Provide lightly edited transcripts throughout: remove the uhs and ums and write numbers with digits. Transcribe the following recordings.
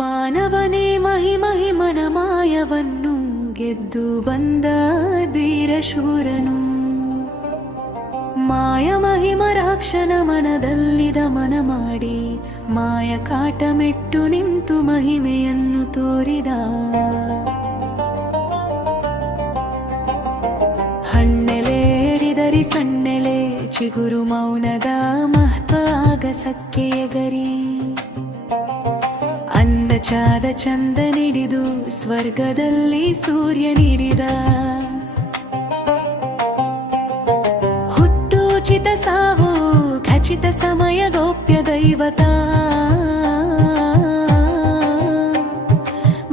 ಮಾನವನೇ ಮಹಿಮನ ಮಾಯವನ್ನು ಗೆದ್ದು ಬಂದ ಧೀರಶೂರನು. ಮಾಯ ಮಹಿಮ ರಾಕ್ಷನ ಮನದಲ್ಲಿದ ಮನ ಮಾಡಿ ಮಾಯ ಕಾಟ ಮೆಟ್ಟು ನಿಂತು ಮಹಿಮೆಯನ್ನು ತೋರಿದ. ಹಣ್ಣೆಲೇರಿದರಿ ಸಣ್ಣೆಲೆ ಚಿಗುರು ಮೌನದ ಮಹತ್ವ ಆಗಸಕ್ಕೆ ಎಗರಿ. ಅಂದಚಾದ ಚಂದ ನಿಡಿದು ಸ್ವರ್ಗದಲ್ಲಿ ಸೂರ್ಯ ನೀಡಿದ. ಹುಟ್ಟುಚಿತ ಸಾವು ಖಚಿತ ಸಮಯ ಗೋಪ್ಯ ದೈವತ.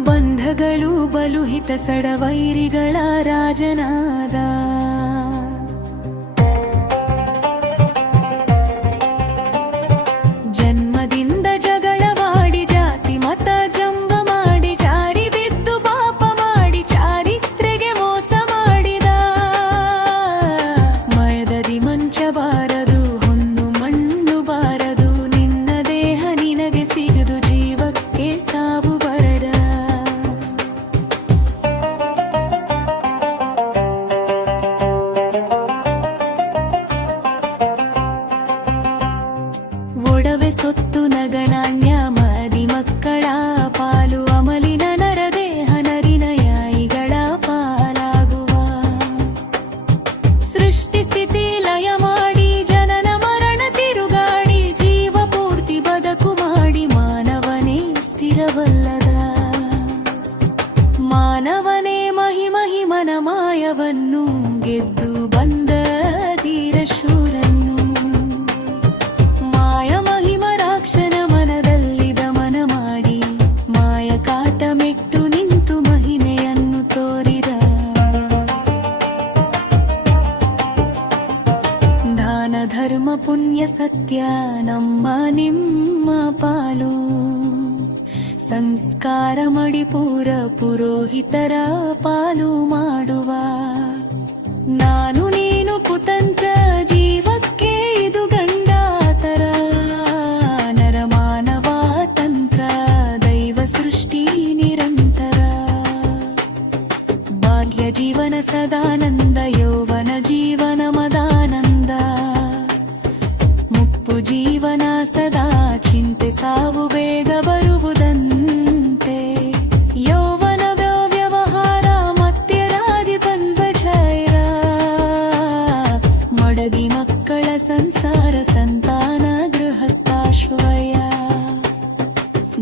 ಬಂಧಗಳು ಬಲುಹಿತ ಸಡವೈರಿಗಳ ರಾಜನಾದ. ಒಡವೆ ಸೊತ್ತು ನಗನಾಣ್ಯ ಮದಿ ಮಕ್ಕಳ ಪಾಲು ಅಮಲಿನ ನರದೇಹ ನರಿನಯಾಯಿಗಳ ಪಾಲಾಗುವ. ಸೃಷ್ಟಿ ಸ್ಥಿತಿ ಲಯ ಮಾಡಿ ಜನನ ಮರಣ ತಿರುಗಾಡಿ ಜೀವ ಪೂರ್ತಿ ಬದುಕು ಮಾಡಿ ಮಾನವನೇ ಸ್ಥಿರವಲ್ಲದ. ಮಾನವನೇ ಮಹಿಮನ ಮಾಯವನ್ನು ಗೆದ್ದು ಬಂದ ಧೀರಶೂರನು. ಧರ್ಮ ಪುಣ್ಯ ಸತ್ಯ ನಮ್ಮ ನಿಮ್ಮ ಪಾಲು. ಸಂಸ್ಕಾರ ಮಡಿಪೂರ ಪುರೋಹಿತರ ಪಾಲು ಮಾಡುವ. ನಾನು ನೀನು ಕುತಂತ್ರ ಜೀವಕ್ಕೆ ಇದು ಗಂಡಾತರ. ನರಮಾನವ ತಂತ್ರ ದೈವ ಸೃಷ್ಟಿ ನಿರಂತರ. ಬಾಲ್ಯ ಜೀವನ ಸದಾನಂದ ಯೌವನ ಜೀವನ ಮದಾನಂದ. ಜೀವನ ಸದಾ ಚಿಂತೆ ಸಾವು ಬೇಗ ಬರುವುದಂತೆ. ಯೌವನ ವ್ಯವಹಾರ ಮತ್ಯರಾದಿ ಬಂಧ ಜೈರ. ಮಡದಿ ಮಕ್ಕಳ ಸಂಸಾರ ಸಂತಾನ ಗೃಹಸ್ಥಾಶ್ವಯ.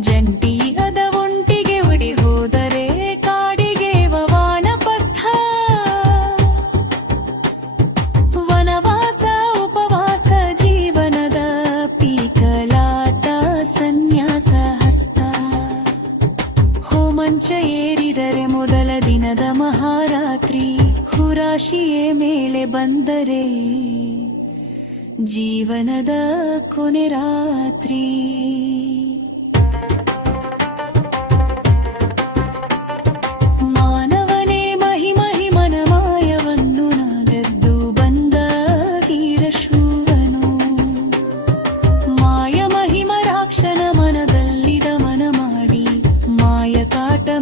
ಜಂಟಿ ಅದ ಒಂಟಿಗೆ ಉಡಿ ಹೋದರೆ ಕಾಡಿಗೆ ವಾನಪಸ್ಥ. ವನವಾಸ ಉಪವಾಸ ಜೀವನದ ಪೀಕಲಾಟ ಸನ್ಯಾಸ ಹಸ್ತ. ಹೋಮಂಚ ಏರಿದರೆ ಮೊದಲ ದಿನದ ಮಹಾರಾತ್ರಿ. ಹುರಾಶಿಯೇ ಮೇಲೆ ಬಂದರೆ ಜೀವನದ ಕೊನೆ ರಾತ್ರಿ.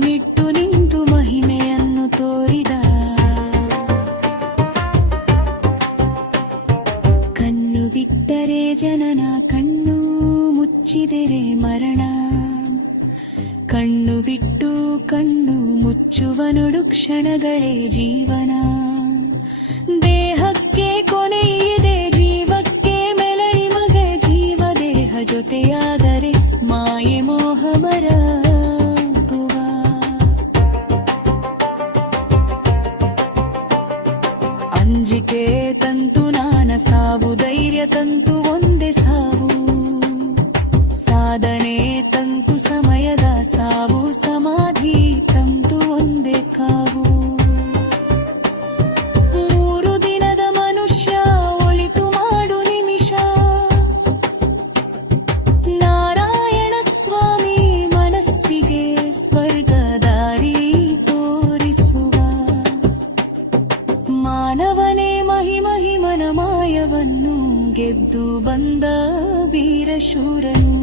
ಮಿಟ್ಟು ನಿಂತು ಮಹಿಮೆಯನ್ನು ತೋರಿದ. ಕಣ್ಣು ಬಿಟ್ಟರೆ ಜನನ ಕಣ್ಣು ಮುಚ್ಚಿದರೆ ಮರಣ. ಕಣ್ಣು ಬಿಟ್ಟು ಕಣ್ಣು ಮುಚ್ಚುವ ನುಡು ಕ್ಷಣಗಳೇ ಜೀವನ. ದೇಹಕ್ಕೆ ಕೊನೆ ಇದೆ ಜೀವಕ್ಕೆ ಮೆಲೈ ಮಗ. ಜೀವ ದೇಹ ಜೊತೆಯಾದರೆ ಮಾಯೆ ಮೋಹ ಮರ. ಅಂಜಿಕೆ ತಂತು ನಾನ ಸಾವು ಧೈರ್ಯ ತಂತು ಒಂದೇ ಸಾವು. ಸಾಧನೆ ತಂತು ಸಮಯದ ಸಾವು ಸಮಾಧಿ ತಂತು ಒಂದೇ ಕಾವು. 3 ದಿನದ ಮನುಷ್ಯ ಒಳಿತು ಮಾಡು ನಿಮಿಷ. ನಾರಾಯಣ ಸ್ವಾಮಿ ಮನಸ್ಸಿಗೆ ಸ್ವರ್ಗ ದಾರಿ ತೋರಿಸುವ. ಮಾನವನೇ ಮಹಿಮನ ಮಾಯವನ್ನು ಗೆದ್ದು ಬಂದ ವೀರಶೂರನು.